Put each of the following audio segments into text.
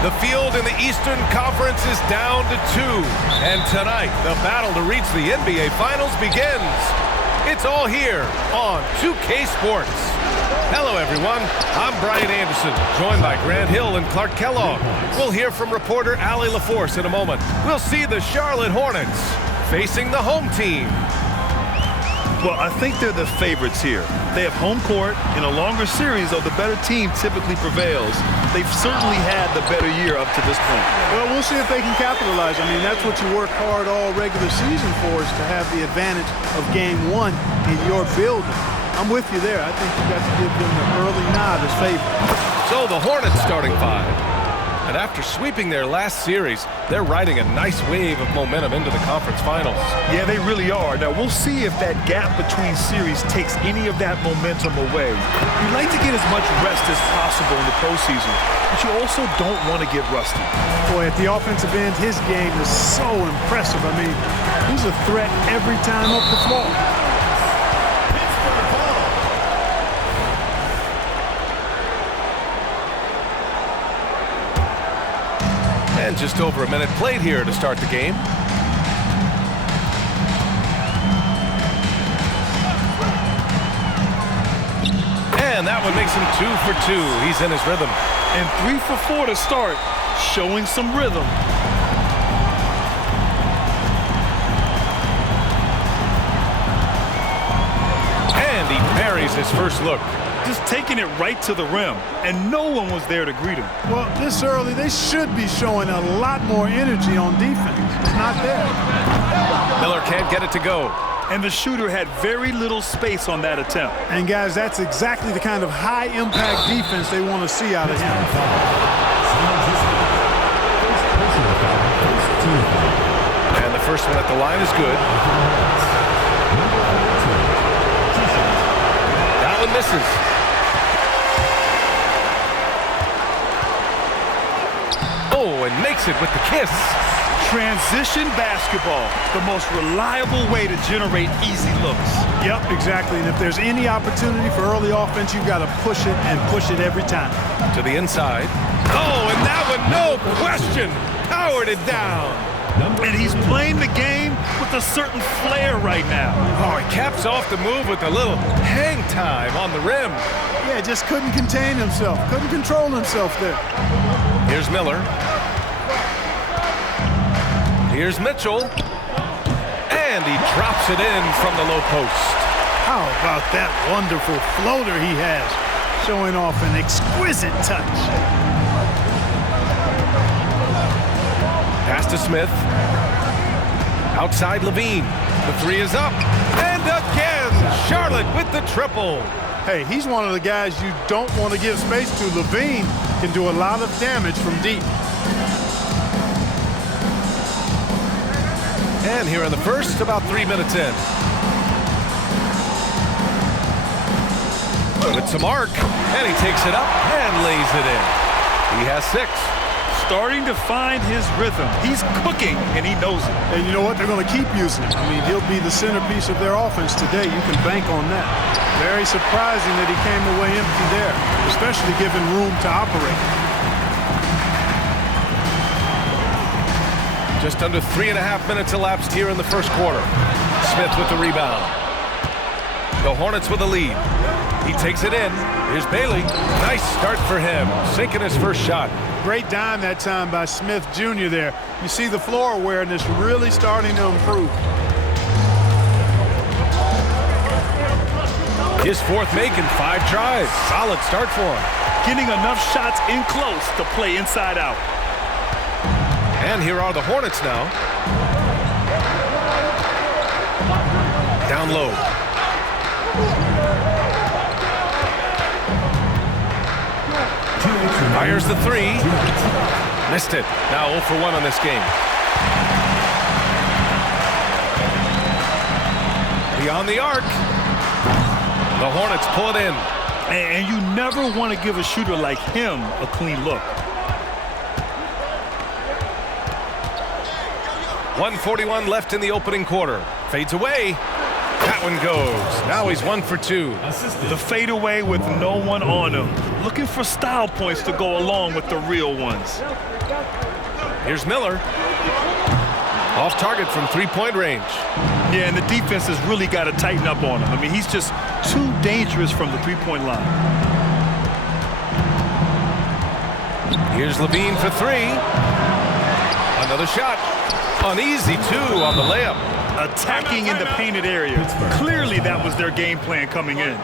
The field in the Eastern Conference is down to 2. And tonight, the battle to reach the NBA Finals begins. It's all here on 2K Sports. Hello, everyone. I'm Brian Anderson, joined by Grant Hill and Clark Kellogg. We'll hear from reporter Allie LaForce in a moment. We'll see the Charlotte Hornets facing the home team. Well, I think they're the favorites here. They have home court. In a longer series, though, the better team typically prevails. They've certainly had the better year up to this point. Well, we'll see if they can capitalize. I mean, that's what you work hard all regular season for, is to have the advantage of game one in your building. I'm with you there. I think you got to give them the early nod as favorites. So the Hornets starting 5. And after sweeping their last series, they're riding a nice wave of momentum into the conference finals. Yeah, they really are. Now, we'll see if that gap between series takes any of that momentum away. You'd like to get as much rest as possible in the postseason, but you also don't want to get rusty. Boy, at the offensive end, his game is so impressive. I mean, he's a threat every time up the floor. And just over a minute played here to start the game. And that one makes him 2 for 2. He's in his rhythm. And 3 for 4 to start, showing some rhythm. And he parries his first look. Just taking it right to the rim, and no one was there to greet him. Well, this early, they should be showing a lot more energy on defense. It's not there. Miller can't get it to go. And the shooter had very little space on that attempt. And, guys, that's exactly the kind of high-impact defense they want to see out of him. And the first one at the line is good. That one misses. Oh, and makes it with the kiss. Transition basketball, the most reliable way to generate easy looks. Yep, exactly. And if there's any opportunity for early offense, you've got to push it and push it every time. To the inside. Oh, and that one, no question, powered it down. And he's playing the game with a certain flair right now. Oh, he caps off the move with a little hang time on the rim. Yeah, just couldn't contain himself, couldn't control himself there. Here's Miller. Here's Mitchell. And he drops it in from the low post. How about that wonderful floater he has, showing off an exquisite touch. Pass to Smith. Outside Levine. The 3 is up. And again, Charlotte with the triple. Hey, he's one of the guys you don't want to give space to. Levine can do a lot of damage from deep. And here in the first, about 3 minutes in. With some arc, and he takes it up and lays it in. He has 6. Starting to find his rhythm. He's cooking, and he knows it. And you know what? They're going to keep using him. I mean, he'll be the centerpiece of their offense today. You can bank on that. Very surprising that he came away empty there, especially given room to operate. Just under 3.5 minutes elapsed here in the first quarter. Smith with the rebound. The Hornets with the lead. He takes it in. Here's Bailey. Nice start for him, sinking his first shot. Great dime that time by Smith Jr. there. You see the floor awareness really starting to improve. His 4th make in 5 tries. Solid start for him. Getting enough shots in close to play inside out. And here are the Hornets now. Down low. Fires the 3. Missed it. Now 0 for 1 on this game. Beyond the arc. The Hornets pull it in. And you never want to give a shooter like him a clean look. 1:41 left in the opening quarter. Fades away. That one goes. Now he's 1 for 2. The fadeaway with no one on him. looking for style points to go along with the real ones. Here's Miller. Off target from three-point range. Yeah, and the defense has really got to tighten up on him. I mean, he's just too dangerous from the three-point line. Here's Levine for three. Another shot. Uneasy, two, on the layup. Attacking in the painted area. Clearly, that was their game plan coming in.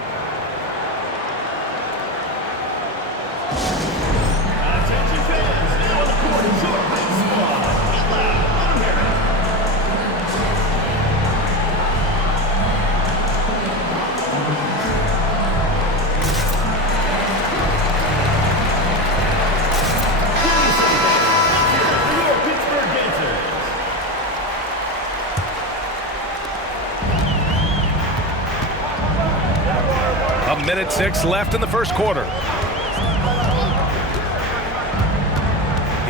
Minute 6 left in the first quarter.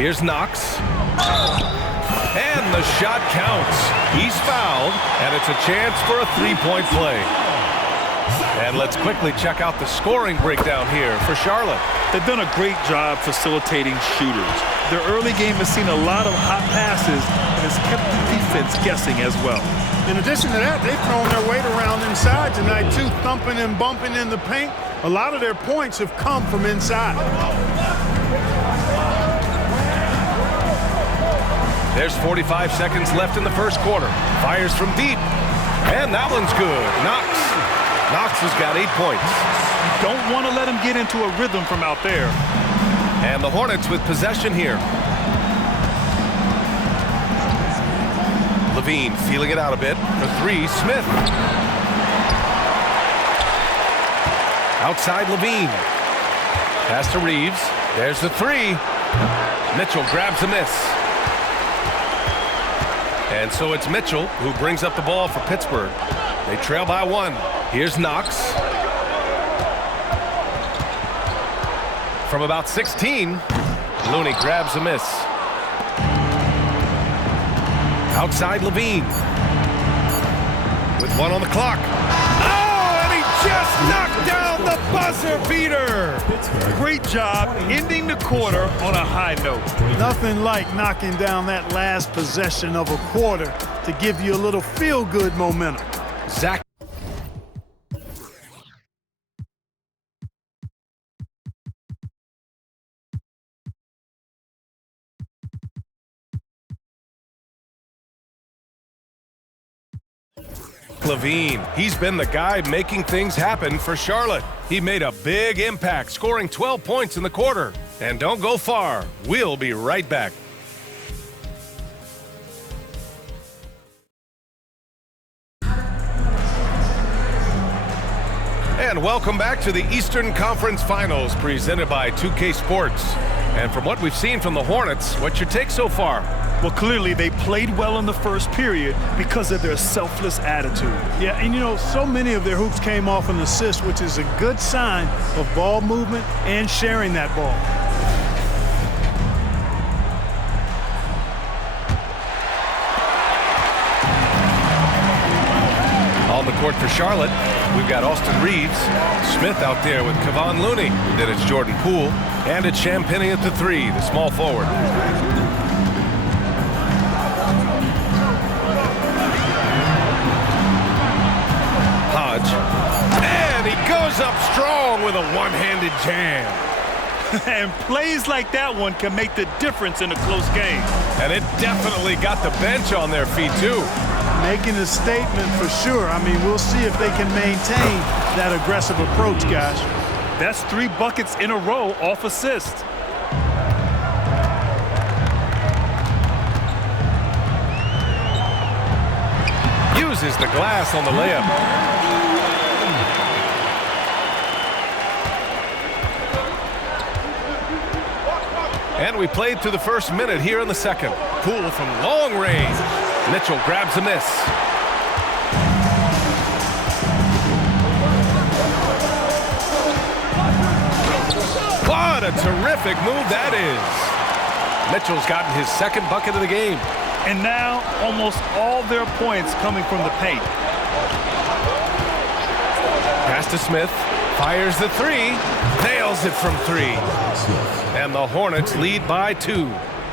Here's Knox. And the shot counts. He's fouled, and it's a chance for a three-point play. And let's quickly check out the scoring breakdown here for Charlotte. They've done a great job facilitating shooters. Their early game has seen a lot of hot passes and has kept the defense guessing as well. In addition to that, they've thrown their weight around inside tonight, too, thumping and bumping in the paint. A lot of their points have come from inside. There's 45 seconds left in the first quarter. Fires from deep. And that one's good. Knox has got 8 points. Don't want to let him get into a rhythm from out there. And the Hornets with possession here. Levine feeling it out a bit. For three, Smith. Outside Levine. Pass to Reeves. There's the three. Mitchell grabs a miss. And so it's Mitchell who brings up the ball for Pittsburgh. They trail by one. Here's Knox. From about 16, Looney grabs a miss. Outside Levine. With one on the clock. Oh, and he just knocked down the buzzer beater. Great job ending the quarter on a high note. Nothing like knocking down that last possession of a quarter to give you a little feel-good momentum. Zach. Levine, he's been the guy making things happen for Charlotte. He made a big impact, scoring 12 points in the quarter. And don't go far. We'll be right back. And welcome back to the Eastern Conference Finals presented by 2K Sports. And from what we've seen from the Hornets, what's your take so far? Well, clearly they played well in the first period because of their selfless attitude. Yeah, and you know, so many of their hoops came off an assist, which is a good sign of ball movement and sharing that ball. On the court for Charlotte, we've got Austin Reeves, Smith out there with Kevon Looney. Then it's Jordan Poole, and it's Champagnie at the three, the small forward. And he goes up strong with a one-handed jam. And plays like that one can make the difference in a close game. And it definitely got the bench on their feet, too. Making a statement for sure. I mean, we'll see if they can maintain that aggressive approach, guys. That's 3 buckets in a row off assist. Uses the glass on the layup. And we played through the first minute here in the second. Poole from long range. Mitchell grabs a miss. What a terrific move that is. Mitchell's gotten his second bucket of the game. And now almost all their points coming from the paint. Pass to Smith. Fires the three. Nails it from three. And the Hornets lead by 2.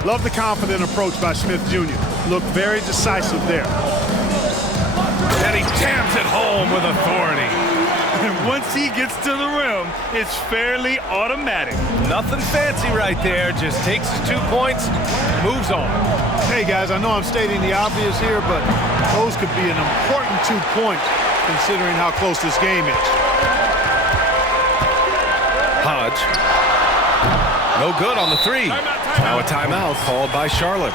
Love the confident approach by Smith Jr. Looked very decisive there. And he jams it home with authority. And once he gets to the rim, it's fairly automatic. Nothing fancy right there. Just takes his 2 points, moves on. Hey, guys, I know I'm stating the obvious here, but those could be an important 2 points considering how close this game is. Hodge. No good on the three. Now a timeout called by Charlotte.